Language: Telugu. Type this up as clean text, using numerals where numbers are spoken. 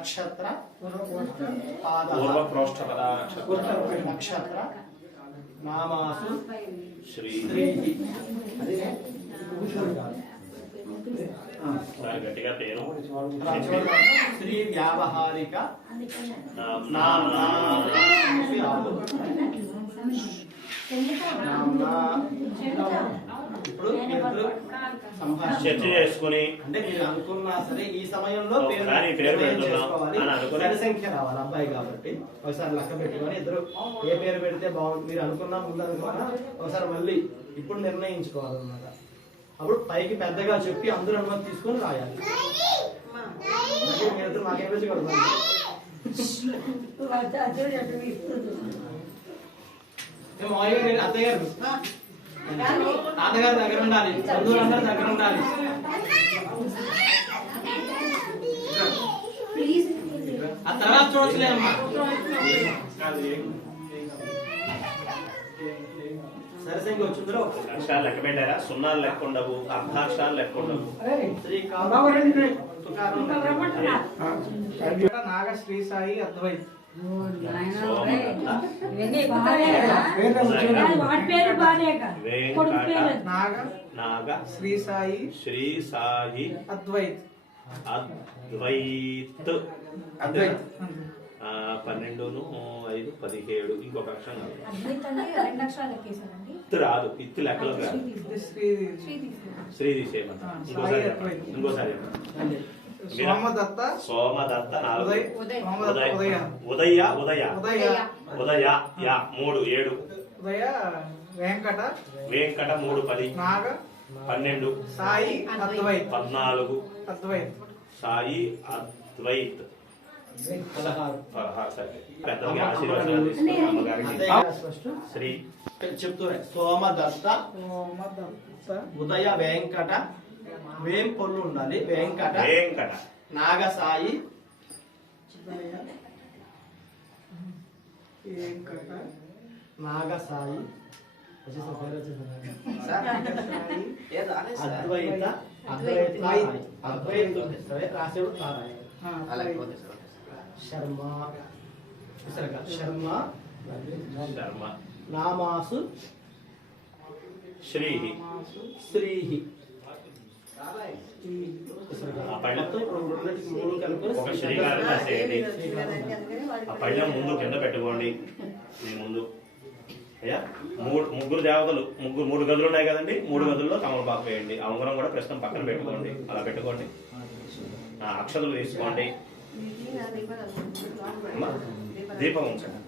నక్షత్ర పూర్వప్రోష్ఠపద నక్షత్ర నామాసు శ్రీ గట్టిగా పేరు శ్రీ వ్యావహారిక ఇప్పుడు చర్చ చేసుకుని అంటే మీరు అనుకున్నా సరే ఈ సమయంలో పేరు సంఖ్య రావాలి అబ్బాయి కాబట్టి ఒకసారి లెక్క పెట్టుకొని ఇద్దరు ఏ పేరు పెడితే బాగుంది మీరు అనుకున్నా ముందు అనుకున్నా ఒకసారి మళ్ళీ ఇప్పుడు నిర్ణయించుకోవాలన్నమాట. అప్పుడు పైకి పెద్దగా చెప్పి అందరూ అనుమతి తీసుకొని రాయాలి. మీరు మాకేమించకూడదు. అత్తయ్య గారు తాతగారి దగ్గర ఉండాలి, బంధువులందరూ దగ్గర ఉండాలి. ఆ తర్వాత చూడట్లేమ్మా. సరసంగా వచ్చిందో అక్షరాలు లెక్క పెట్టారా? సున్నాలు లెక్క ఉండవు, అర్ధాక్షరాలు లెక్క ఉండవు. నాగ శ్రీ సాయి అద్వైత్ నాగ శ్రీ సాయి అద్వైత్ 12, 5, 17 ఇంకొక అక్షరం రాదు. ఇత్తు లెక్కలో శ్రీ తీసేయమంట. ఇంకోసారి సోమదత్త ఉదయ 3, 7 ఉదయ వెంకట 3, 10 నాగ 12 సాయి అద్వైత్ 14 అద్వైత్ సాయి అద్వైత్ 16 పెద్దలకి ఆశీర్వాదాలు శ్రీ చెప్తున్నా. సోమదత్త ఉదయ వెంకట వేం పొల్లు ఉండాలి. వెంకట నాగసాయి నాగసాయి అద్వైత అద్వైత రాసేడు శర్మ నామాసు శ్రీ ఒక శ్రీకారం రాసేయండి. ఆ పళ్ళెం ముందు కింద పెట్టుకోండి. మీ ముందు అయ్యా ముగ్గురు దేవతలు 3 గదులు ఉన్నాయి కదండి. 3 గదుల్లో తమలపాకు వేయండి. ఆ ఉంగరం కూడా ప్రస్తుతం పక్కన పెట్టుకోండి. అలా పెట్టుకోండి. అక్షతలు తీసుకోండి. దీపం ఉంచండి.